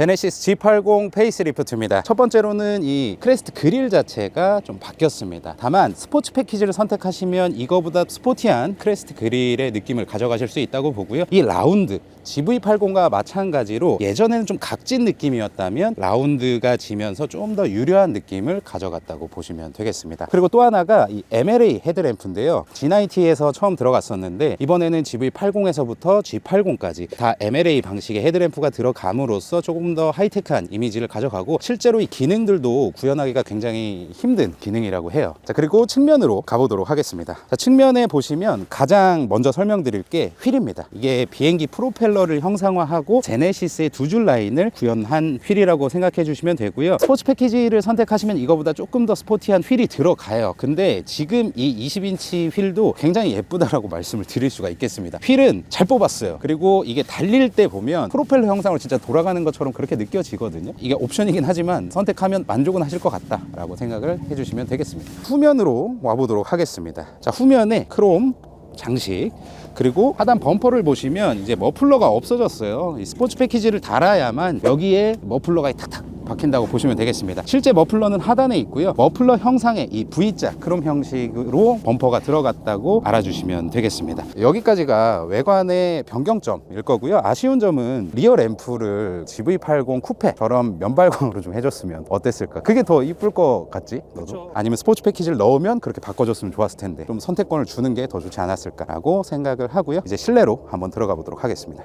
제네시스 G80 페이스리프트입니다. 첫 번째로는 이 크레스트 그릴 자체가 좀 바뀌었습니다. 다만 스포츠 패키지를 선택하시면 이거보다 스포티한 크레스트 그릴의 느낌을 가져가실 수 있다고 보고요. 이 라운드 GV80과 마찬가지로 예전에는 좀 각진 느낌이었다면 라운드가 지면서 좀 더 유려한 느낌을 가져갔다고 보시면 되겠습니다. 그리고 또 하나가 이 MLA 헤드램프인데요. G90에서 처음 들어갔었는데 이번에는 GV80에서부터 G80까지 다 MLA 방식의 헤드램프가 들어감으로써 조금 더 하이테크한 이미지를 가져가고 실제로 이 기능들도 구현하기가 굉장히 힘든 기능이라고 해요. 자, 그리고 측면으로 가보도록 하겠습니다. 자, 측면에 보시면 가장 먼저 설명드릴 게 휠입니다. 이게 비행기 프로펠러를 형상화하고 제네시스의 두 줄 라인을 구현한 휠이라고 생각해 주시면 되고요. 스포츠 패키지를 선택하시면 이거보다 조금 더 스포티한 휠이 들어가요. 근데 지금 이 20인치 휠도 굉장히 예쁘다라고 말씀을 드릴 수가 있겠습니다. 휠은 잘 뽑았어요. 그리고 이게 달릴 때 보면 프로펠러 형상으로 진짜 돌아가는 것처럼 그렇게 느껴지거든요. 이게 옵션이긴 하지만 선택하면 만족은 하실 것 같다라고 생각을 해주시면 되겠습니다. 후면으로 와보도록 하겠습니다. 자, 후면에 크롬 장식, 그리고 하단 범퍼를 보시면 이제 머플러가 없어졌어요. 이 스포츠 패키지를 달아야만 여기에 머플러가 탁탁 박힌다고 보시면 되겠습니다. 실제 머플러는 하단에 있고요. 머플러 형상의 이 V자 크롬 형식으로 범퍼가 들어갔다고 알아주시면 되겠습니다. 여기까지가 외관의 변경점일 거고요. 아쉬운 점은 리어 램프를 GV80 쿠페처럼 면발광으로 좀 해줬으면 어땠을까? 그게 더 이쁠 것 같지? 너도? 아니면 스포츠 패키지를 넣으면 그렇게 바꿔줬으면 좋았을 텐데 좀 선택권을 주는 게 더 좋지 않았을까라고 생각을 하고요. 이제 실내로 한번 들어가 보도록 하겠습니다.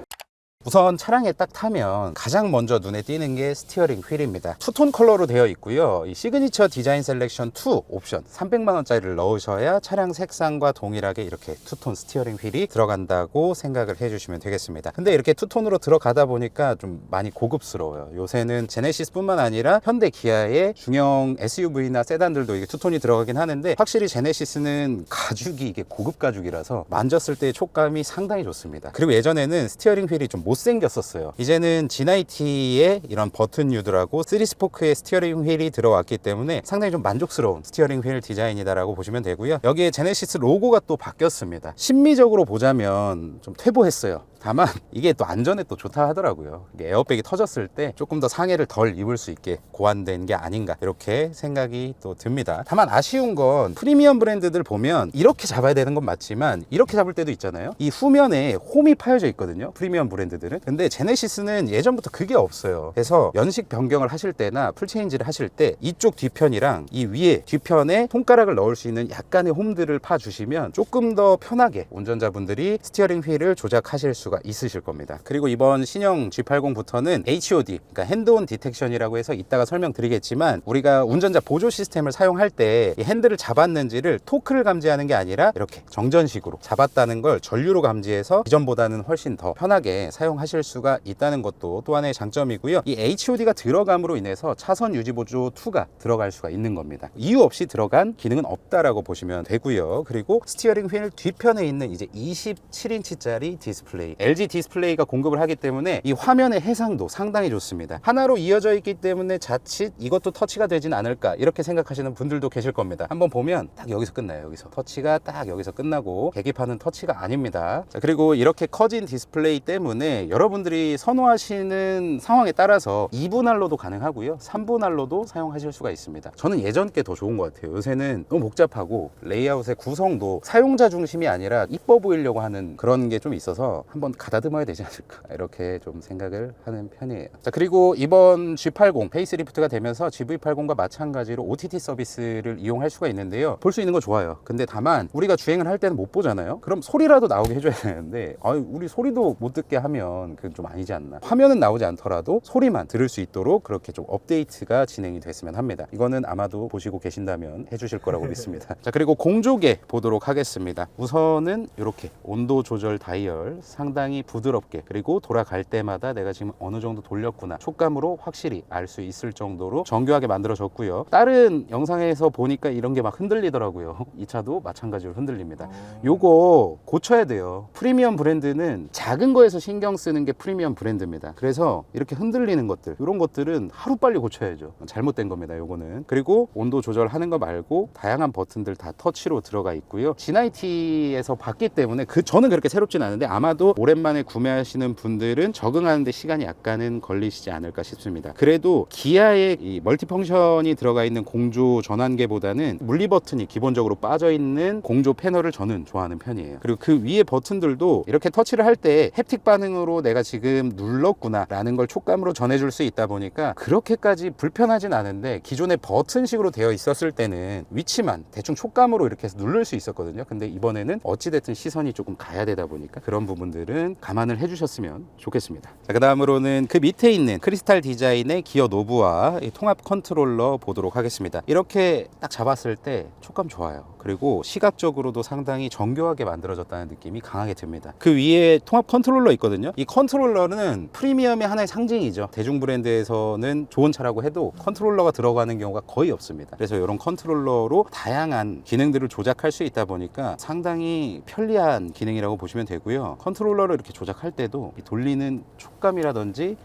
우선 차량에 딱 타면 가장 먼저 눈에 띄는 게 스티어링 휠입니다. 투톤 컬러로 되어 있고요. 이 시그니처 디자인 셀렉션 2 옵션 300만 원짜리를 넣으셔야 차량 색상과 동일하게 이렇게 투톤 스티어링 휠이 들어간다고 생각을 해주시면 되겠습니다. 근데 이렇게 투톤으로 들어가다 보니까 좀 많이 고급스러워요. 요새는 제네시스뿐만 아니라 현대 기아의 중형 SUV나 세단들도 이게 투톤이 들어가긴 하는데 확실히 제네시스는 가죽이 이게 고급 가죽이라서 만졌을 때 촉감이 상당히 좋습니다. 그리고 예전에는 스티어링 휠이 좀 못생겼었어요. 이제는 G90에 이런 버튼 유들하고 3스포크의 스티어링 휠이 들어왔기 때문에 상당히 좀 만족스러운 스티어링 휠 디자인이다라고 보시면 되고요. 여기에 제네시스 로고가 또 바뀌었습니다. 심미적으로 보자면 좀 퇴보했어요. 다만 이게 또 안전에 또 좋다 하더라고요. 이게 에어백이 터졌을 때 조금 더 상해를 덜 입을 수 있게 고안된 게 아닌가 이렇게 생각이 또 듭니다. 다만 아쉬운 건 프리미엄 브랜드들 보면 이렇게 잡아야 되는 건 맞지만 이렇게 잡을 때도 있잖아요. 이 후면에 홈이 파여져 있거든요. 프리미엄 브랜드들은. 근데 제네시스는 예전부터 그게 없어요. 그래서 연식 변경을 하실 때나 풀체인지를 하실 때 이쪽 뒤편이랑 이 위에 뒤편에 손가락을 넣을 수 있는 약간의 홈들을 파주시면 조금 더 편하게 운전자분들이 스티어링 휠을 조작하실 수가 있으실 겁니다. 그리고 이번 신형 G80부터는 HOD, 그러니까 핸드온 디텍션이라고 해서 이따가 설명드리겠지만 우리가 운전자 보조 시스템을 사용할 때 이 핸들을 잡았는지를 토크를 감지하는 게 아니라 이렇게 정전식으로 잡았다는 걸 전류로 감지해서 이전보다는 훨씬 더 편하게 사용하실 수가 있다는 것도 또 하나의 장점이고요. 이 HOD가 들어감으로 인해서 차선 유지 보조 2가 들어갈 수가 있는 겁니다. 이유 없이 들어간 기능은 없다라고 보시면 되고요. 그리고 스티어링 휠 뒤편에 있는 이제 27인치짜리 디스플레이, LG 디스플레이가 공급을 하기 때문에 이 화면의 해상도 상당히 좋습니다. 하나로 이어져 있기 때문에 자칫 이것도 터치가 되진 않을까 이렇게 생각하시는 분들도 계실 겁니다. 한번 보면 딱 여기서 끝나요. 여기서 터치가 딱 여기서 끝나고 계기판은 터치가 아닙니다. 자, 그리고 이렇게 커진 디스플레이 때문에 여러분들이 선호하시는 상황에 따라서 2분할로도 가능하고요. 3분할로도 사용하실 수가 있습니다. 저는 예전 게 더 좋은 것 같아요. 요새는 너무 복잡하고 레이아웃의 구성도 사용자 중심이 아니라 이뻐 보이려고 하는 그런 게 좀 있어서 한번 가다듬어야 되지 않을까 이렇게 좀 생각을 하는 편이에요. 자, 그리고 이번 G80 페이스리프트가 되면서 GV80과 마찬가지로 OTT 서비스를 이용할 수가 있는데요. 볼 수 있는 거 좋아요. 근데 다만 우리가 주행을 할 때는 못 보잖아요. 그럼 소리라도 나오게 해줘야 되는데 우리 소리도 못 듣게 하면 그건 좀 아니지 않나. 화면은 나오지 않더라도 소리만 들을 수 있도록 그렇게 좀 업데이트가 진행이 됐으면 합니다. 이거는 아마도 보시고 계신다면 해주실 거라고 믿습니다. 자, 그리고 공조계 보도록 하겠습니다. 우선은 이렇게 온도 조절 다이얼 상당히 부드럽게, 그리고 돌아갈 때마다 내가 지금 어느 정도 돌렸구나 촉감으로 확실히 알 수 있을 정도로 정교하게 만들어졌고요. 다른 영상에서 보니까 이런 게 막 흔들리더라고요. 이 차도 마찬가지로 흔들립니다. 요거 고쳐야 돼요. 프리미엄 브랜드는 작은 거에서 신경 쓰는 게 프리미엄 브랜드입니다. 그래서 이렇게 흔들리는 것들, 이런 것들은 하루빨리 고쳐야죠. 잘못된 겁니다. 요거는. 그리고 온도 조절하는 거 말고 다양한 버튼들 다 터치로 들어가 있고요. G90에서 봤기 때문에 저는 그렇게 새롭진 않은데 아마도 오랜만에 구매하시는 분들은 적응하는데 시간이 약간은 걸리시지 않을까 싶습니다. 그래도 기아의 이 멀티펑션이 들어가 있는 공조 전환기보다는 물리 버튼이 기본적으로 빠져 있는 공조 패널을 저는 좋아하는 편이에요. 그리고 그 위에 버튼들도 이렇게 터치를 할 때 햅틱 반응으로 내가 지금 눌렀구나 라는 걸 촉감으로 전해줄 수 있다 보니까 그렇게까지 불편하진 않은데, 기존에 버튼식으로 되어 있었을 때는 위치만 대충 촉감으로 이렇게 해서 누를 수 있었거든요. 근데 이번에는 어찌됐든 시선이 조금 가야 되다 보니까 그런 부분들은 감안을 해주셨으면 좋겠습니다. 자, 그 다음으로는 그 밑에 있는 크리스탈 디자인의 기어 노브와 이 통합 컨트롤러 보도록 하겠습니다. 이렇게 딱 잡았을 때 촉감 좋아요. 그리고 시각적으로도 상당히 정교하게 만들어졌다는 느낌이 강하게 듭니다. 그 위에 통합 컨트롤러 있거든요. 이 컨트롤러는 프리미엄의 하나의 상징이죠. 대중 브랜드에서는 좋은 차라고 해도 컨트롤러가 들어가는 경우가 거의 없습니다. 그래서 이런 컨트롤러로 다양한 기능들을 조작할 수 있다 보니까 상당히 편리한 기능이라고 보시면 되고요. 컨트롤러를 이렇게 조작할 때도 돌리는 촉감이라든지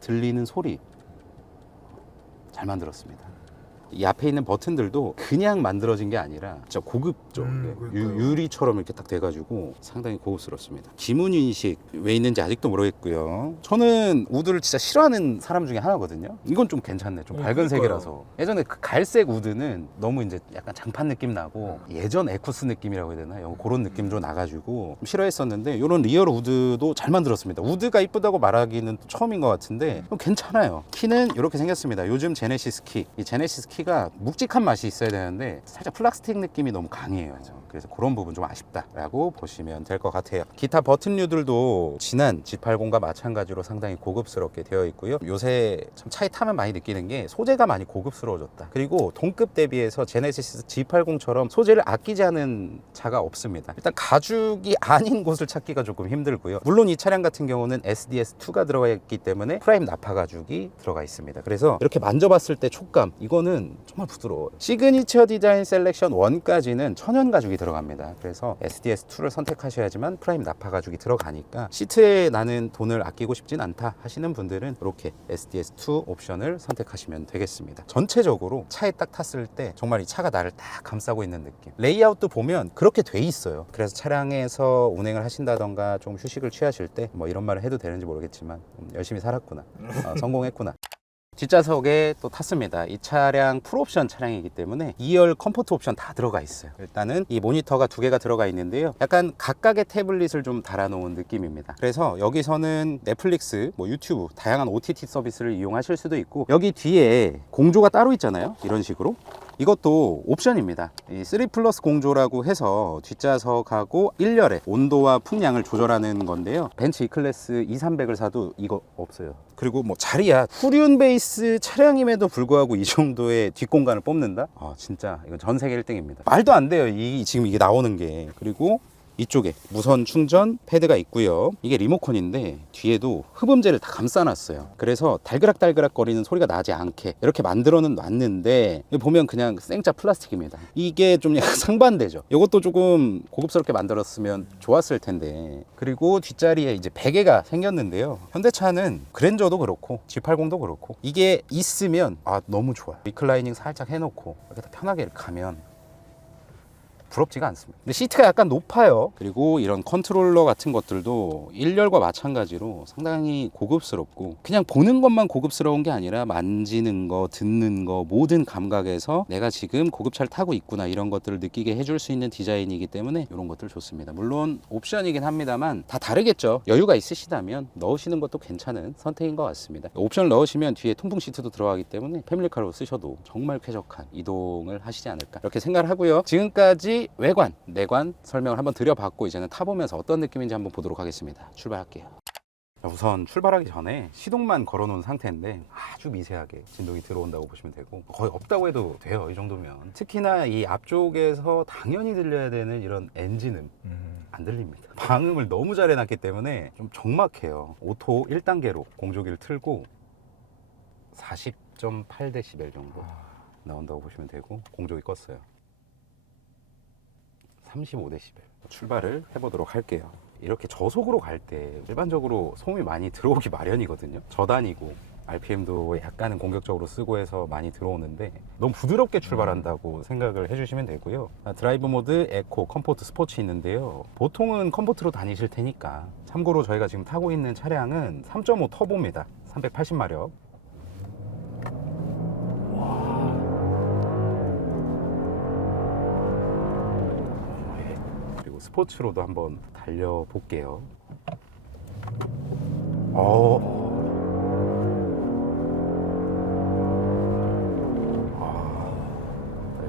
들리는 소리 잘 만들었습니다. 이 앞에 있는 버튼들도 그냥 만들어진 게 아니라 진짜 고급죠. 유리처럼 이렇게 딱 돼가지고 상당히 고급스럽습니다. 기문 인식 왜 있는지 아직도 모르겠고요. 저는 우드를 진짜 싫어하는 사람 중에 하나거든요. 이건 좀 괜찮네. 좀 밝은 색이라서. 예전에 그 갈색 우드는 너무 이제 약간 장판 느낌 나고 예전 에쿠스 느낌이라고 해야 되나? 그런 느낌으로 나가지고 좀 싫어했었는데, 이런 리얼 우드도 잘 만들었습니다. 우드가 이쁘다고 말하기는 또 처음인 것 같은데 괜찮아요. 키는 이렇게 생겼습니다. 요즘 제네시스 키, 이 제네시스 키가 묵직한 맛이 있어야 되는데 살짝 플라스틱 느낌이 너무 강해요. 그래서 그런 부분 좀 아쉽다라고 보시면 될 것 같아요. 기타 버튼류들도 지난 G80과 마찬가지로 상당히 고급스럽게 되어 있고요. 요새 참 차에 타면 많이 느끼는 게 소재가 많이 고급스러워졌다. 그리고 동급 대비해서 제네시스 G80처럼 소재를 아끼지 않은 차가 없습니다. 일단 가죽이 아닌 곳을 찾기가 조금 힘들고요. 물론 이 차량 같은 경우는 SDS2가 들어가 있기 때문에 프라임 나파 가죽이 들어가 있습니다. 그래서 이렇게 만져봤을 때 촉감, 이거는 정말 부드러워요. 시그니처 디자인 셀렉션 1까지는 천연 가죽이 들어갑니다. 그래서 SDS2를 선택하셔야지만 프라임 나파 가죽이 들어가니까 시트에 나는 돈을 아끼고 싶진 않다 하시는 분들은 이렇게 SDS2 옵션을 선택하시면 되겠습니다. 전체적으로 차에 딱 탔을 때 정말 이 차가 나를 딱 감싸고 있는 느낌. 레이아웃도 보면 그렇게 돼 있어요. 그래서 차량에서 운행을 하신다던가 좀 휴식을 취하실 때 뭐 이런 말을 해도 되는지 모르겠지만 열심히 살았구나, 성공했구나. 뒷좌석에 또 탔습니다. 이 차량 풀옵션 차량이기 때문에 2열 컴포트 옵션 다 들어가 있어요. 일단은 이 모니터가 2개가 들어가 있는데요. 약간 각각의 태블릿을 좀 달아놓은 느낌입니다. 그래서 여기서는 넷플릭스, 뭐 유튜브, 다양한 OTT 서비스를 이용하실 수도 있고, 여기 뒤에 공조가 따로 있잖아요. 이런 식으로. 이것도 옵션입니다. 이 3플러스 공조라고 해서 뒷좌석하고 1열의 온도와 풍량을 조절하는 건데요. 벤츠 E클래스 2300을 사도 이거 없어요. 그리고 뭐 자리야, 후륜 베이스 차량임에도 불구하고 이 정도의 뒷공간을 뽑는다? 진짜 이건 전 세계 1등입니다. 말도 안 돼요. 지금 이게 나오는 게. 그리고 이쪽에 무선 충전 패드가 있고요. 이게 리모컨인데 뒤에도 흡음재를 다 감싸놨어요. 그래서 달그락달그락 거리는 소리가 나지 않게 이렇게 만들어는 놨는데, 보면 그냥 생짜 플라스틱입니다. 이게 좀 약간 상반되죠. 이것도 조금 고급스럽게 만들었으면 좋았을 텐데. 그리고 뒷자리에 이제 베개가 생겼는데요. 현대차는 그랜저도 그렇고 G80도 그렇고 이게 있으면 너무 좋아요. 리클라이닝 살짝 해놓고 이렇게 다 편하게 가면 부럽지가 않습니다. 근데 시트가 약간 높아요. 그리고 이런 컨트롤러 같은 것들도 1열과 마찬가지로 상당히 고급스럽고, 그냥 보는 것만 고급스러운 게 아니라 만지는 거, 듣는 거, 모든 감각에서 내가 지금 고급차를 타고 있구나, 이런 것들을 느끼게 해줄 수 있는 디자인이기 때문에 이런 것들 좋습니다. 물론 옵션이긴 합니다만 다 다르겠죠. 여유가 있으시다면 넣으시는 것도 괜찮은 선택인 것 같습니다. 옵션을 넣으시면 뒤에 통풍 시트도 들어가기 때문에 패밀리카로 쓰셔도 정말 쾌적한 이동을 하시지 않을까, 이렇게 생각을 하고요. 지금까지 외관, 내관 설명을 한번 드려봤고, 이제는 타보면서 어떤 느낌인지 한번 보도록 하겠습니다. 출발할게요. 우선 출발하기 전에 시동만 걸어놓은 상태인데 아주 미세하게 진동이 들어온다고 보시면 되고, 거의 없다고 해도 돼요. 이 정도면. 특히나 이 앞쪽에서 당연히 들려야 되는 이런 엔진음 안 들립니다. 방음을 너무 잘 해놨기 때문에 좀 적막해요. 오토 1단계로 공조기를 틀고 40.8dB 정도 나온다고 보시면 되고, 공조기 껐어요. 35dB. 출발을 해보도록 할게요. 이렇게 저속으로 갈 때 일반적으로 소음이 많이 들어오기 마련이거든요. 저단이고 RPM도 약간은 공격적으로 쓰고 해서 많이 들어오는데 너무 부드럽게 출발한다고 생각을 해주시면 되고요. 드라이브 모드, 에코, 컴포트, 스포츠 있는데요. 보통은 컴포트로 다니실 테니까 참고로 저희가 지금 타고 있는 차량은 3.5 터보입니다. 380마력. 그리고 스포츠로도 한번 달려볼게요.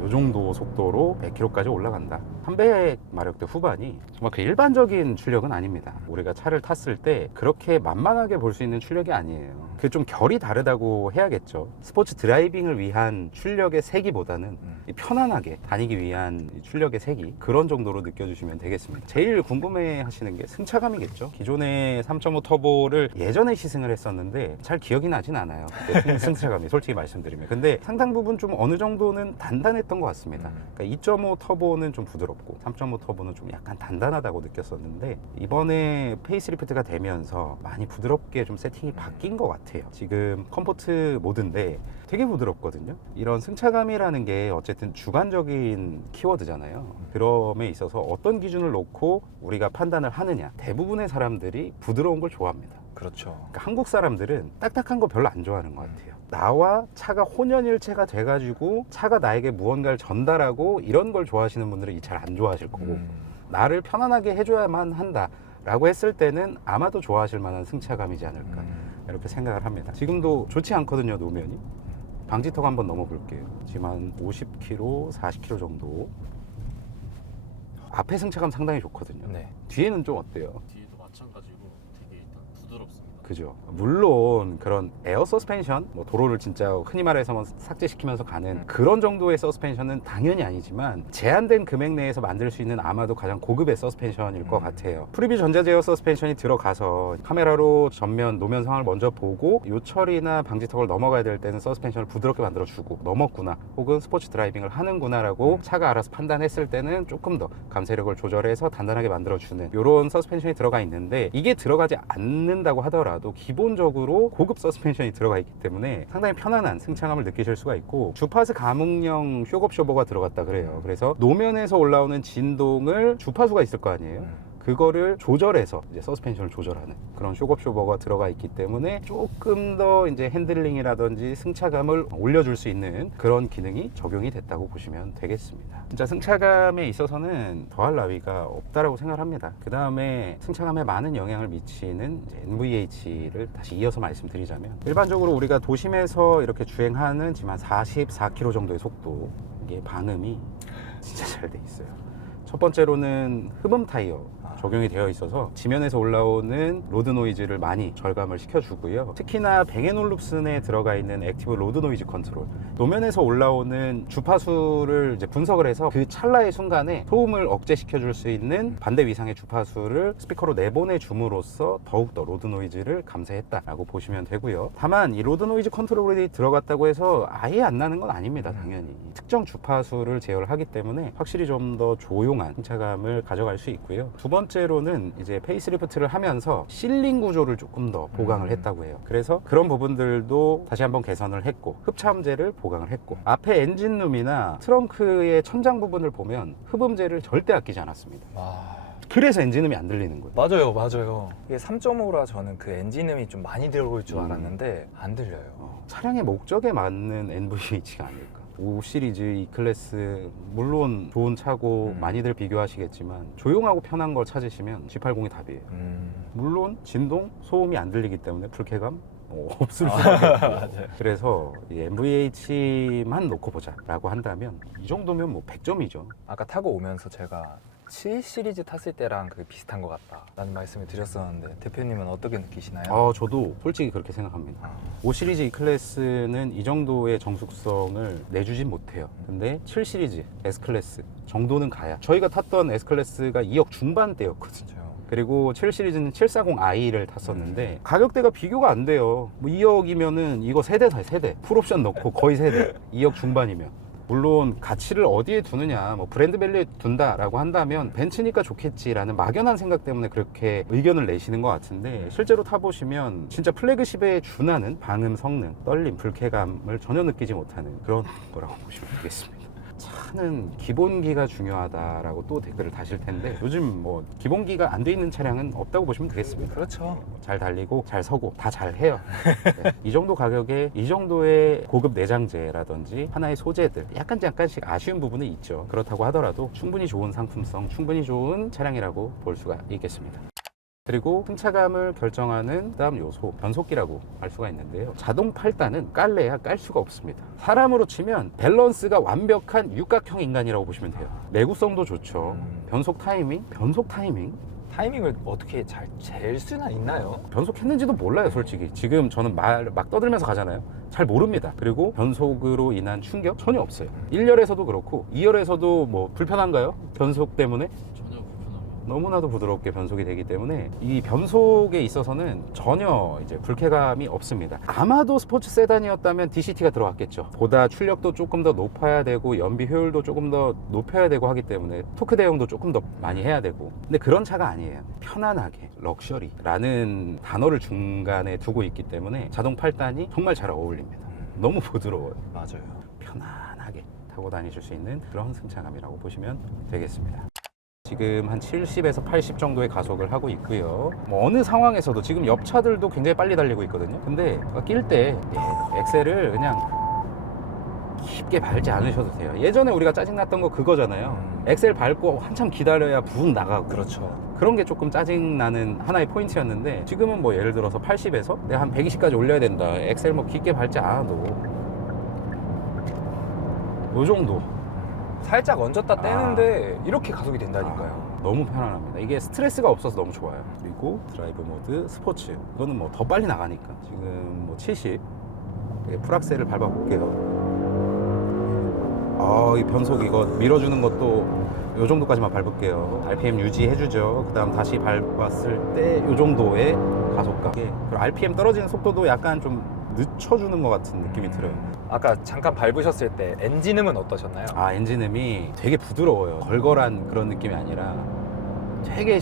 이 정도 속도로 100km까지 올라간다. 300마력대 후반이 정말 그 일반적인 출력은 아닙니다. 우리가 차를 탔을 때 그렇게 만만하게 볼 수 있는 출력이 아니에요. 그게 좀 결이 다르다고 해야겠죠. 스포츠 드라이빙을 위한 출력의 세기보다는 편안하게 다니기 위한 출력의 세기, 그런 정도로 느껴주시면 되겠습니다. 제일 궁금해 하시는 게 승차감이겠죠. 기존의 3.5 터보를 예전에 시승을 했었는데 잘 기억이 나진 않아요. 그때 승차감이 솔직히 말씀드리면. 근데 상당 부분 좀 어느 정도는 단단했던 것 같습니다. 그러니까 2.5 터보는 좀 부드럽고 3.5 터보는 좀 약간 단단하다고 느꼈었는데, 이번에 페이스리프트가 되면서 많이 부드럽게 좀 세팅이 바뀐 것 같아요. 지금 컴포트 모드인데 되게 부드럽거든요. 이런 승차감이라는 게 어쨌든 주관적인 키워드잖아요. 그럼에 있어서 어떤 기준을 놓고 우리가 판단을 하느냐, 대부분의 사람들이 부드러운 걸 좋아합니다. 그렇죠. 그러니까 한국 사람들은 딱딱한 거 별로 안 좋아하는 것 같아요. 나와 차가 혼연일체가 돼가지고 차가 나에게 무언가를 전달하고 이런 걸 좋아하시는 분들은 이 차를 안 좋아하실 거고, 나를 편안하게 해줘야만 한다 라고 했을 때는 아마도 좋아하실 만한 승차감이지 않을까 이렇게 생각을 합니다. 지금도 좋지 않거든요, 노면이. 방지턱 한번 넘어볼게요. 지금 한 50km, 40km 정도. 앞에 승차감 상당히 좋거든요. 네. 뒤에는 좀 어때요? 뒤에도 마찬가지고 되게 일단 부드럽습니다. 그죠. 물론 그런 에어 서스펜션, 뭐 도로를 진짜 흔히 말해서 삭제시키면서 가는 그런 정도의 서스펜션은 당연히 아니지만 제한된 금액 내에서 만들 수 있는 아마도 가장 고급의 서스펜션일 것 같아요. 프리뷰 전자제어 서스펜션이 들어가서 카메라로 전면 노면 상황을 먼저 보고 요철이나 방지턱을 넘어가야 될 때는 서스펜션을 부드럽게 만들어주고, 넘었구나 혹은 스포츠 드라이빙을 하는구나 라고 차가 알아서 판단했을 때는 조금 더 감쇄력을 조절해서 단단하게 만들어주는 이런 서스펜션이 들어가 있는데, 이게 들어가지 않는다고 하더라도 기본적으로 고급 서스펜션이 들어가 있기 때문에 상당히 편안한 승차감을 느끼실 수가 있고, 주파수 감응형 쇼겁 쇼버가 들어갔다 그래요. 그래서 노면에서 올라오는 진동을, 주파수가 있을 거 아니에요. 그거를 조절해서 이제 서스펜션을 조절하는 그런 쇼겁 쇼버가 들어가 있기 때문에 조금 더 이제 핸들링이라든지 승차감을 올려줄 수 있는 그런 기능이 적용이 됐다고 보시면 되겠습니다. 진짜 승차감에 있어서는 더할 나위가 없다라고 생각합니다. 그 다음에 승차감에 많은 영향을 미치는 이제 NVH를 다시 이어서 말씀드리자면, 일반적으로 우리가 도심에서 이렇게 주행하는 지금 한 44km 정도의 속도, 이게 반음이 진짜 잘 돼 있어요. 첫 번째로는 흡음 타이어 적용이 되어 있어서 지면에서 올라오는 로드 노이즈를 많이 절감을 시켜주고요. 특히나 뱅앤올룹슨에 들어가 있는 액티브 로드 노이즈 컨트롤, 노면에서 올라오는 주파수를 이제 분석을 해서 그 찰나의 순간에 소음을 억제시켜줄 수 있는 반대 위상의 주파수를 스피커로 내보내줌으로써 더욱더 로드 노이즈를 감쇄했다라고 보시면 되고요. 다만 이 로드 노이즈 컨트롤이 들어갔다고 해서 아예 안 나는 건 아닙니다. 당연히 특정 주파수를 제어를 하기 때문에 확실히 좀 더 조용한 승차감을 가져갈 수 있고요. 두 번째로는 이제 페이스리프트를 하면서 실링 구조를 조금 더 보강을 했다고 해요. 그래서 그런 부분들도 다시 한번 개선을 했고, 흡차음재를 보강을 했고, 앞에 엔진룸이나 트렁크의 천장 부분을 보면 흡음재를 절대 아끼지 않았습니다. 그래서 엔진음이 안 들리는 거예요. 맞아요. 이게 3.5라 저는 그 엔진음이 좀 많이 들어올 줄 알았는데 안 들려요. 차량의 목적에 맞는 NVH가 아닐까. 5 시리즈 E 클래스 물론 좋은 차고 많이들 비교하시겠지만 조용하고 편한 걸 찾으시면 G80이 답이에요. 물론 진동, 소음이 안 들리기 때문에 불쾌감 없을 수밖에 없고요. 그래서 이 NVH만 놓고 보자 라고 한다면 이 정도면 뭐 100점이죠. 아까 타고 오면서 제가 7 시리즈 탔을 때랑 그 비슷한 것 같다 라는 말씀을 드렸었는데, 대표님은 어떻게 느끼시나요? 저도 솔직히 그렇게 생각합니다. 5 시리즈 E 클래스는 이 정도의 정숙성을 내주진 못해요. 근데 7 시리즈 S 클래스 정도는 가야. 저희가 탔던 S 클래스가 2억 중반대였거든요. 그리고 7 시리즈는 740i를 탔었는데 가격대가 비교가 안 돼요. 뭐 2억이면은 이거 세대 풀옵션 넣고 거의 세대. 2억 중반이면 물론 가치를 어디에 두느냐, 뭐 브랜드 밸류에 둔다라고 한다면 벤츠니까 좋겠지라는 막연한 생각 때문에 그렇게 의견을 내시는 것 같은데, 실제로 타보시면 진짜 플래그십에 준하는 방음 성능, 떨림, 불쾌감을 전혀 느끼지 못하는 그런 거라고 보시면 되겠습니다. 차는 기본기가 중요하다라고 또 댓글을 다실 텐데, 요즘 뭐 기본기가 안 돼 있는 차량은 없다고 보시면 되겠습니다. 그렇죠. 잘 달리고 잘 서고 다 잘해요. 네. 이 정도 가격에 이 정도의 고급 내장재라든지 하나의 소재들 약간씩 아쉬운 부분은 있죠. 그렇다고 하더라도 충분히 좋은 상품성, 충분히 좋은 차량이라고 볼 수가 있겠습니다. 그리고 승차감을 결정하는 다음 요소, 변속기라고 할 수가 있는데요. 자동 8단은 깔래야 깔 수가 없습니다. 사람으로 치면 밸런스가 완벽한 육각형 인간이라고 보시면 돼요. 내구성도 좋죠. 변속 타이밍? 타이밍을 어떻게 잘 잴 수나 있나요? 변속했는지도 몰라요, 솔직히. 지금 저는 말 막 떠들면서 가잖아요. 잘 모릅니다. 그리고 변속으로 인한 충격 전혀 없어요. 1열에서도 그렇고 2열에서도 뭐 불편한가요? 변속 때문에? 전혀 불편함이 너무나도 부드럽게 변속이 되기 때문에 이 변속에 있어서는 전혀 이제 불쾌감이 없습니다. 아마도 스포츠 세단이었다면 DCT가 들어갔겠죠. 보다 출력도 조금 더 높아야 되고 연비 효율도 조금 더 높여야 되고 하기 때문에 토크 대용도 조금 더 많이 해야 되고, 근데 그런 차가 아니에요. 편안하게, 럭셔리라는 단어를 중간에 두고 있기 때문에 자동 8단이 정말 잘 어울립니다. 너무 부드러워요. 맞아요. 편안하게 타고 다니실 수 있는 그런 승차감이라고 보시면 되겠습니다. 지금 한 70에서 80 정도의 가속을 하고 있고요. 뭐 어느 상황에서도 지금 옆 차들도 굉장히 빨리 달리고 있거든요. 근데 낄 때 엑셀을 그냥 깊게 밟지 않으셔도 돼요. 예전에 우리가 짜증났던 거 그거잖아요. 엑셀 밟고 한참 기다려야 붕 나가고. 그렇죠. 그런 게 조금 짜증나는 하나의 포인트였는데, 지금은 뭐 예를 들어서 80에서 내가 한 120까지 올려야 된다. 엑셀 뭐 깊게 밟지 않아도 요 정도. 살짝 얹었다 떼는데 이렇게 가속이 된다니까요. 너무 편안합니다. 이게 스트레스가 없어서 너무 좋아요. 그리고 드라이브 모드 스포츠, 이거는 뭐 더 빨리 나가니까 지금 뭐 70 풀악셀을 밟아 볼게요. 이 변속 이거 밀어주는 것도 요 정도까지만 밟을게요. RPM 유지해주죠. 그 다음 다시 밟았을 때 요 정도의 가속감. 그리고 RPM 떨어지는 속도도 약간 좀 늦춰주는 것 같은 느낌이 들어요. 아까 잠깐 밟으셨을 때 엔진음은 어떠셨나요? 엔진음이 되게 부드러워요. 걸걸한 그런 느낌이 아니라 되게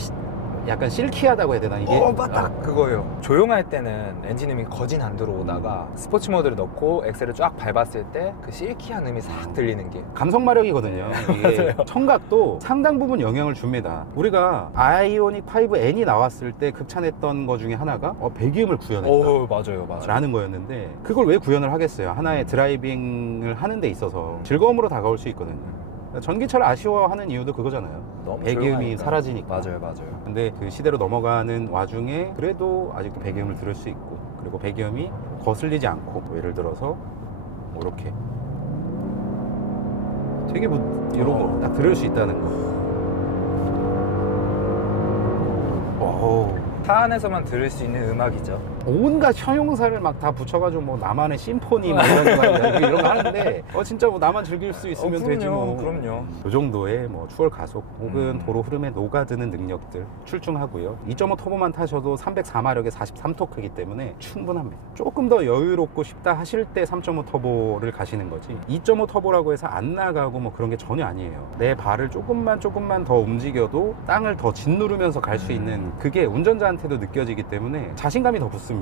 약간 실키하다고 해야 되나? 이게 딱 그거예요. 조용할 때는 엔진음이 거진 안 들어오다가 스포츠 모드를 넣고 엑셀을 쫙 밟았을 때 그 실키한 음이 싹 들리는 게 감성 마력이거든요. 이게 청각도 상당 부분 영향을 줍니다. 우리가 아이오닉 5N이 나왔을 때 극찬했던 거 중에 하나가 배기음을 구현했다 맞아요. 라는 거였는데, 그걸 왜 구현을 하겠어요? 하나의 드라이빙을 하는 데 있어서 즐거움으로 다가올 수 있거든요. 전기차를 아쉬워하는 이유도 그거잖아요. 너무 배기음이 조용하니까. 사라지니까. 맞아요. 근데 그 시대로 넘어가는 와중에 그래도 아직도 배기음을 들을 수 있고, 그리고 배기음이 거슬리지 않고, 뭐 예를 들어서 뭐 이렇게 되게 뭐 이런 거 딱 들을 수 있다는 거. 차 안에서만 들을 수 있는 음악이죠. 온갖 형용사를 막 다 붙여가지고 뭐 나만의 심포니 뭐 이런 거 하는데 진짜 뭐 나만 즐길 수 있으면 되지 뭐. 그럼요. 그 정도의 뭐 추월 가속 혹은 도로 흐름에 녹아드는 능력들 출중하고요. 2.5 터보만 타셔도 304마력의 43토크이기 때문에 충분합니다. 조금 더 여유롭고 싶다 하실 때 3.5 터보를 가시는 거지, 2.5 터보라고 해서 안 나가고 뭐 그런 게 전혀 아니에요. 내 발을 조금만 더 움직여도 땅을 더 짓누르면서 갈 수 있는, 그게 운전자한테도 느껴지기 때문에 자신감이 더 붙습니다.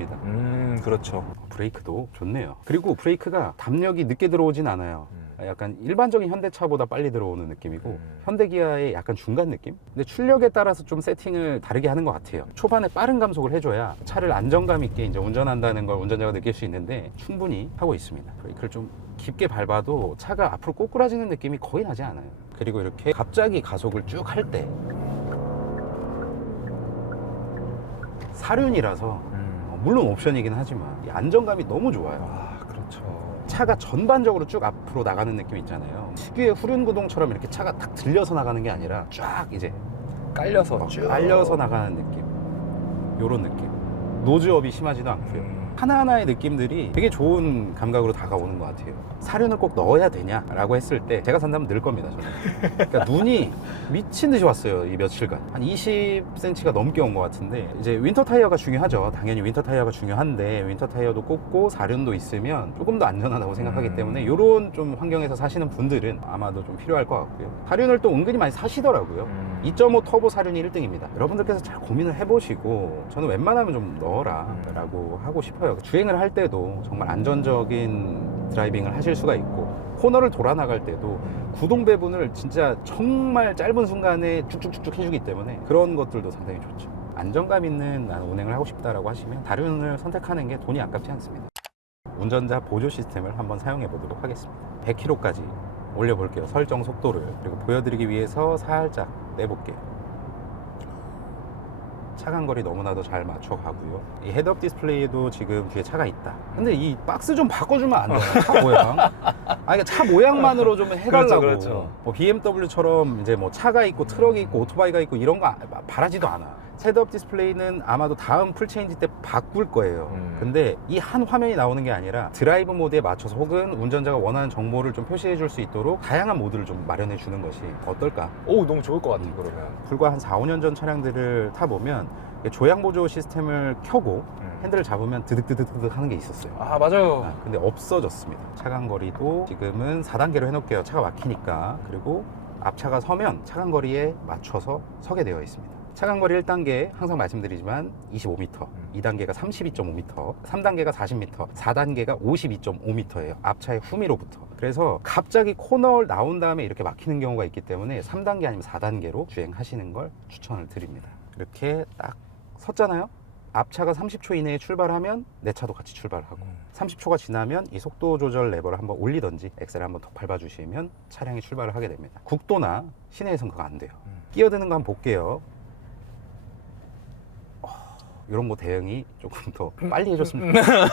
그렇죠. 브레이크도 좋네요. 그리고 브레이크가 담력이 늦게 들어오진 않아요. 약간 일반적인 현대차보다 빨리 들어오는 느낌이고, 현대기아의 약간 중간 느낌? 근데 출력에 따라서 좀 세팅을 다르게 하는 것 같아요. 초반에 빠른 감속을 해줘야 차를 안정감 있게 이제 운전한다는 걸 운전자가 느낄 수 있는데 충분히 하고 있습니다. 브레이크를 좀 깊게 밟아도 차가 앞으로 꼬꾸라지는 느낌이 거의 나지 않아요. 그리고 이렇게 갑자기 가속을 쭉 할 때 사륜이라서 물론 옵션이긴 하지만 이 안정감이 너무 좋아요. 그렇죠. 차가 전반적으로 쭉 앞으로 나가는 느낌 있잖아요. 특유의 후륜 구동처럼 이렇게 차가 탁 들려서 나가는 게 아니라 쫙 이제 깔려서 쭉 알려서 나가는 느낌. 요런 느낌. 노즈업이 심하지도 않고요. 하나하나의 느낌들이 되게 좋은 감각으로 다가오는 것 같아요. 사륜을 꼭 넣어야 되냐라고 했을 때 제가 산다면 넣을 겁니다. 저는. 그러니까 눈이 미친 듯이 왔어요. 이 며칠간 한 20cm가 넘게 온 것 같은데 이제 윈터 타이어가 중요하죠. 당연히 윈터 타이어가 중요한데 윈터 타이어도 꽂고 사륜도 있으면 조금 더 안전하다고 생각하기 때문에 이런 좀 환경에서 사시는 분들은 아마도 좀 필요할 것 같고요. 사륜을 또 은근히 많이 사시더라고요. 2.5 터보 사륜이 1등입니다. 여러분들께서 잘 고민을 해보시고 저는 웬만하면 좀 넣어라 라고 하고 싶어요. 주행을 할 때도 정말 안전적인 드라이빙을 하실 수가 있고 코너를 돌아 나갈 때도 구동 배분을 진짜 정말 짧은 순간에 쭉쭉쭉쭉 해주기 때문에 그런 것들도 상당히 좋죠. 안정감 있는 나는 운행을 하고 싶다라고 하시면 다륜을 선택하는 게 돈이 아깝지 않습니다. 운전자 보조 시스템을 한번 사용해 보도록 하겠습니다. 100km까지 올려볼게요. 설정 속도를. 그리고 보여드리기 위해서 살짝 내볼게요. 차간 거리 너무나도 잘 맞춰가고요. 이 헤드업 디스플레이에도 지금 뒤에 차가 있다. 근데 이 박스 좀 바꿔주면 안 돼요? 차 모양. 그러니까 차 모양만으로 좀 해달라고. 그렇죠. 뭐 BMW처럼 이제 뭐 차가 있고 트럭이 있고 오토바이가 있고 이런 거 바라지도 않아. 헤드업 디스플레이는 아마도 다음 풀체인지 때 바꿀 거예요. 근데 이 한 화면이 나오는 게 아니라 드라이브 모드에 맞춰서 혹은 운전자가 원하는 정보를 좀 표시해 줄 수 있도록 다양한 모드를 좀 마련해 주는 것이 어떨까? 오, 너무 좋을 것 같아요. 그러면. 불과 한 4, 5년 전 차량들을 타보면 조향 보조 시스템을 켜고 핸들을 잡으면 드득드득드득 하는 게 있었어요. 아, 맞아요. 근데 없어졌습니다. 차간 거리도 지금은 4단계로 해놓을게요. 차가 막히니까. 그리고 앞차가 서면 차간 거리에 맞춰서 서게 되어 있습니다. 차간 거리 1단계 항상 말씀드리지만 25m, 2단계가 32.5m, 3단계가 40m, 4단계가 52.5m예요. 앞차의 후미로부터. 그래서 갑자기 코너를 나온 다음에 이렇게 막히는 경우가 있기 때문에 3단계 아니면 4단계로 주행하시는 걸 추천을 드립니다. 이렇게 딱 섰잖아요. 앞차가 30초 이내에 출발하면 내 차도 같이 출발하고 30초가 지나면 이 속도 조절 레버를 한번 올리던지 엑셀을 한번 더 밟아주시면 차량이 출발을 하게 됩니다. 국도나 시내에선 그거 안 돼요. 끼어드는 거 한번 볼게요. 이런 거 대응이 조금 더 빨리 해줬으면 좋겠어요.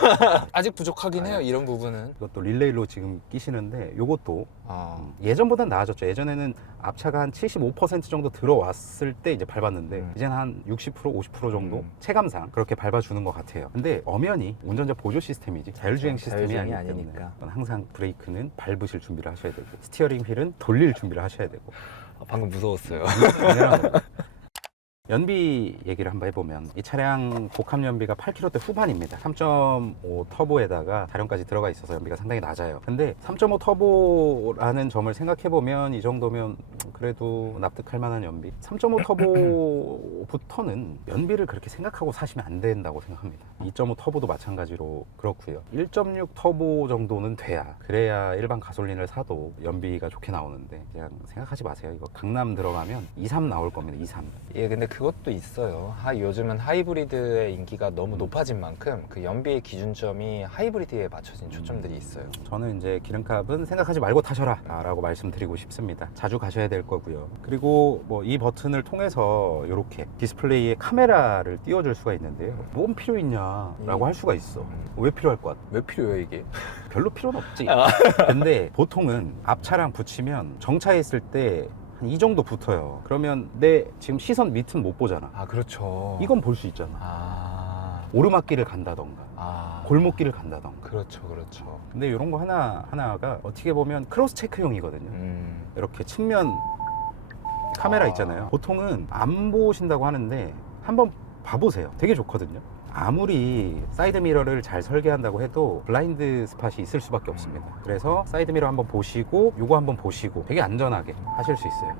아직 부족하긴 해요. 이런 부분은. 이것도 릴레이로 지금 끼시는데 이것도 아. 예전보단 나아졌죠. 예전에는 앞차가 한 75% 정도 들어왔을 때 이제 밟았는데 이제는 한 60%, 50% 정도 체감상 그렇게 밟아주는 것 같아요. 근데 엄연히 운전자 보조 시스템이지 자율주행 시스템이 자율주행이 아니기 때문에 아니니까. 항상 브레이크는 밟으실 준비를 하셔야 되고 스티어링 휠은 돌릴 준비를 하셔야 되고 방금 무서웠어요. 당연한 거죠. 연비 얘기를 한번 해보면 이 차량 복합 연비가 8km대 후반입니다. 3.5 터보에다가 다륜까지 들어가 있어서 연비가 상당히 낮아요. 근데 3.5 터보라는 점을 생각해보면 이 정도면 그래도 납득할 만한 연비. 3.5 터보부터는 연비를 그렇게 생각하고 사시면 안 된다고 생각합니다. 2.5 터보도 마찬가지로 그렇고요. 1.6 터보 정도는 돼야 그래야 일반 가솔린을 사도 연비가 좋게 나오는데 그냥 생각하지 마세요. 이거 강남 들어가면 2, 3 나올 겁니다. 2, 3. 예, 근데 그것도 있어요. 요즘은 하이브리드의 인기가 너무 높아진 만큼 그 연비의 기준점이 하이브리드에 맞춰진 초점들이 있어요. 저는 이제 기름값은 생각하지 말고 타셔라 라고 말씀드리고 싶습니다. 자주 가셔야 될 거고요. 그리고 뭐 이 버튼을 통해서 이렇게 디스플레이에 카메라를 띄워줄 수가 있는데요. 뭔 필요 있냐 라고 할 수가 있어. 왜 필요할 것 같아? 왜 필요해요, 이게? 별로 필요는 없지. 근데 보통은 앞차랑 붙이면 정차에 있을 때 한 이 정도 붙어요. 그러면 내 지금 시선 밑은 못 보잖아. 아, 그렇죠. 이건 볼 수 있잖아. 아, 오르막길을 간다던가 골목길을 간다던가. 그렇죠, 그렇죠. 근데 이런 거 하나하나가 어떻게 보면 크로스 체크용이거든요. 이렇게 측면 카메라 있잖아요. 보통은 안 보신다고 하는데 한번 봐보세요. 되게 좋거든요. 아무리 사이드 미러를 잘 설계한다고 해도 블라인드 스팟이 있을 수밖에 없습니다. 그래서 사이드 미러 한번 보시고 요거 한번 보시고 되게 안전하게 하실 수 있어요.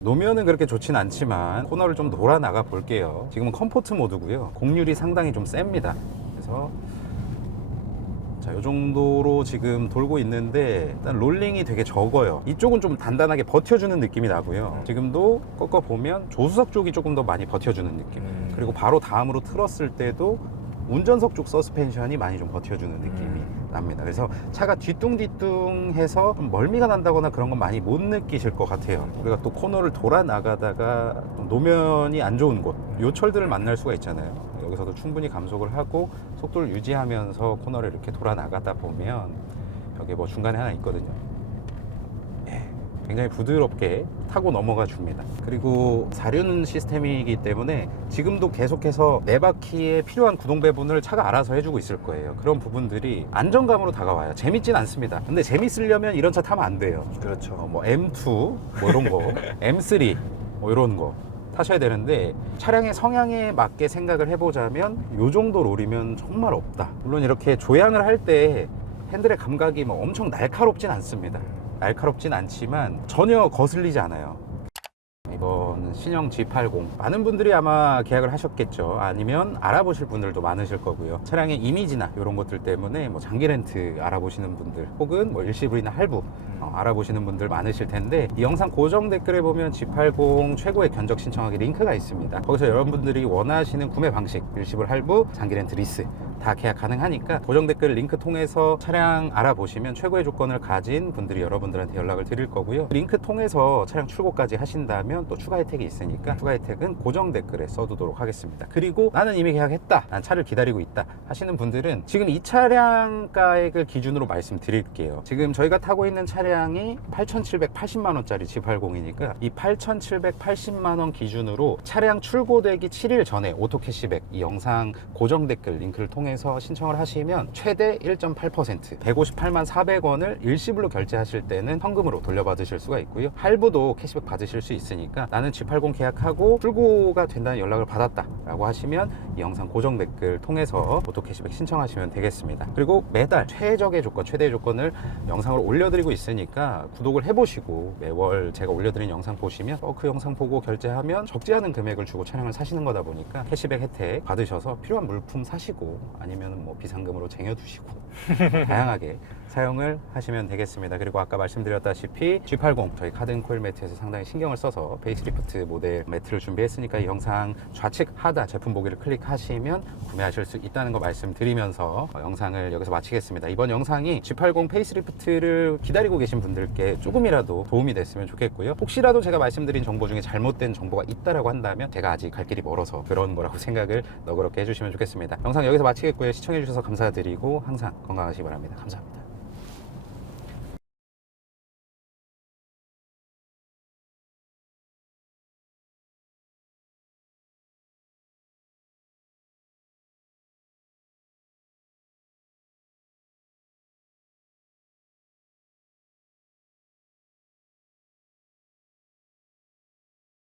노면은 그렇게 좋진 않지만 코너를 좀 돌아 나가 볼게요. 지금은 컴포트 모드고요. 공률이 상당히 좀 셉니다. 그래서 자, 이 정도로 지금 돌고 있는데 일단 롤링이 되게 적어요. 이쪽은 좀 단단하게 버텨주는 느낌이 나고요. 지금도 꺾어 보면 조수석 쪽이 조금 더 많이 버텨주는 느낌. 그리고 바로 다음으로 틀었을 때도 운전석 쪽 서스펜션이 많이 좀 버텨주는 느낌이 납니다. 그래서 차가 뒤뚱뒤뚱해서 좀 멀미가 난다거나 그런 건 많이 못 느끼실 것 같아요. 우리가 또 코너를 돌아 나가다가 노면이 안 좋은 곳, 요철들을 만날 수가 있잖아요. 여기서도 충분히 감속을 하고 속도를 유지하면서 코너를 이렇게 돌아 나가다 보면 여기 뭐 중간에 하나 있거든요. 예, 굉장히 부드럽게 타고 넘어가 줍니다. 그리고 4륜 시스템이기 때문에 지금도 계속해서 네 바퀴에 필요한 구동 배분을 차가 알아서 해주고 있을 거예요. 그런 부분들이 안정감으로 다가와요. 재밌진 않습니다. 근데 재밌으려면 이런 차 타면 안 돼요. 그렇죠. 뭐 M2 뭐 이런 거 M3 뭐 이런 거 타셔야 되는데 차량의 성향에 맞게 생각을 해보자면 요 정도 롤이면 정말 없다. 물론 이렇게 조향을 할 때 핸들의 감각이 뭐 엄청 날카롭진 않습니다. 날카롭진 않지만 전혀 거슬리지 않아요. 이번 신형 G80 많은 분들이 아마 계약을 하셨겠죠. 아니면 알아보실 분들도 많으실 거고요. 차량의 이미지나 이런 것들 때문에 뭐 장기 렌트 알아보시는 분들 혹은 뭐 일시불이나 할부 알아보시는 분들 많으실 텐데 이 영상 고정 댓글에 보면 G80 최고의 견적 신청하기 링크가 있습니다. 거기서 여러분들이 원하시는 구매 방식 일시불 할부 장기 렌트 리스 다 계약 가능하니까 고정 댓글 링크 통해서 차량 알아보시면 최고의 조건을 가진 분들이 여러분들한테 연락을 드릴 거고요. 링크 통해서 차량 출고까지 하신다면 또 추가 혜택이 있으니까 추가 혜택은 고정 댓글에 써두도록 하겠습니다. 그리고 나는 이미 계약했다, 난 차를 기다리고 있다 하시는 분들은 지금 이 차량가액을 기준으로 말씀드릴게요. 지금 저희가 타고 있는 차량이 8,780만 원짜리 G80이니까 이 8,780만 원 기준으로 차량 출고되기 7일 전에 오토 캐시백 이 영상 고정 댓글 링크를 통해서 신청을 하시면 최대 1.8% 158만 400원을 일시불로 결제하실 때는 현금으로 돌려받으실 수가 있고요. 할부도 캐시백 받으실 수 있으니까 나는 G80 계약하고 출고가 된다는 연락을 받았다 라고 하시면 이 영상 고정 댓글 통해서 오토 캐시백 신청하시면 되겠습니다. 그리고 매달 최적의 조건, 최대의 조건을 영상으로 올려드리고 있으니까 구독을 해보시고 매월 제가 올려드린 영상 보시면 그 영상 보고 결제하면 적지 않은 금액을 주고 차량을 사시는 거다 보니까 캐시백 혜택 받으셔서 필요한 물품 사시고 아니면 뭐 비상금으로 쟁여두시고 다양하게 사용을 하시면 되겠습니다. 그리고 아까 말씀드렸다시피 G80 저희 카든 코일 매트에서 상당히 신경을 써서 페이스리프트 모델 매트를 준비했으니까 이 영상 좌측 하단 제품 보기를 클릭하시면 구매하실 수 있다는 거 말씀드리면서 영상을 여기서 마치겠습니다. 이번 영상이 G80 페이스리프트를 기다리고 계신 분들께 조금이라도 도움이 됐으면 좋겠고요. 혹시라도 제가 말씀드린 정보 중에 잘못된 정보가 있다라고 한다면 제가 아직 갈 길이 멀어서 그런 거라고 생각을 너그럽게 해주시면 좋겠습니다. 영상 여기서 마치겠고요. 시청해주셔서 감사드리고 항상 건강하시기 바랍니다. 감사합니다.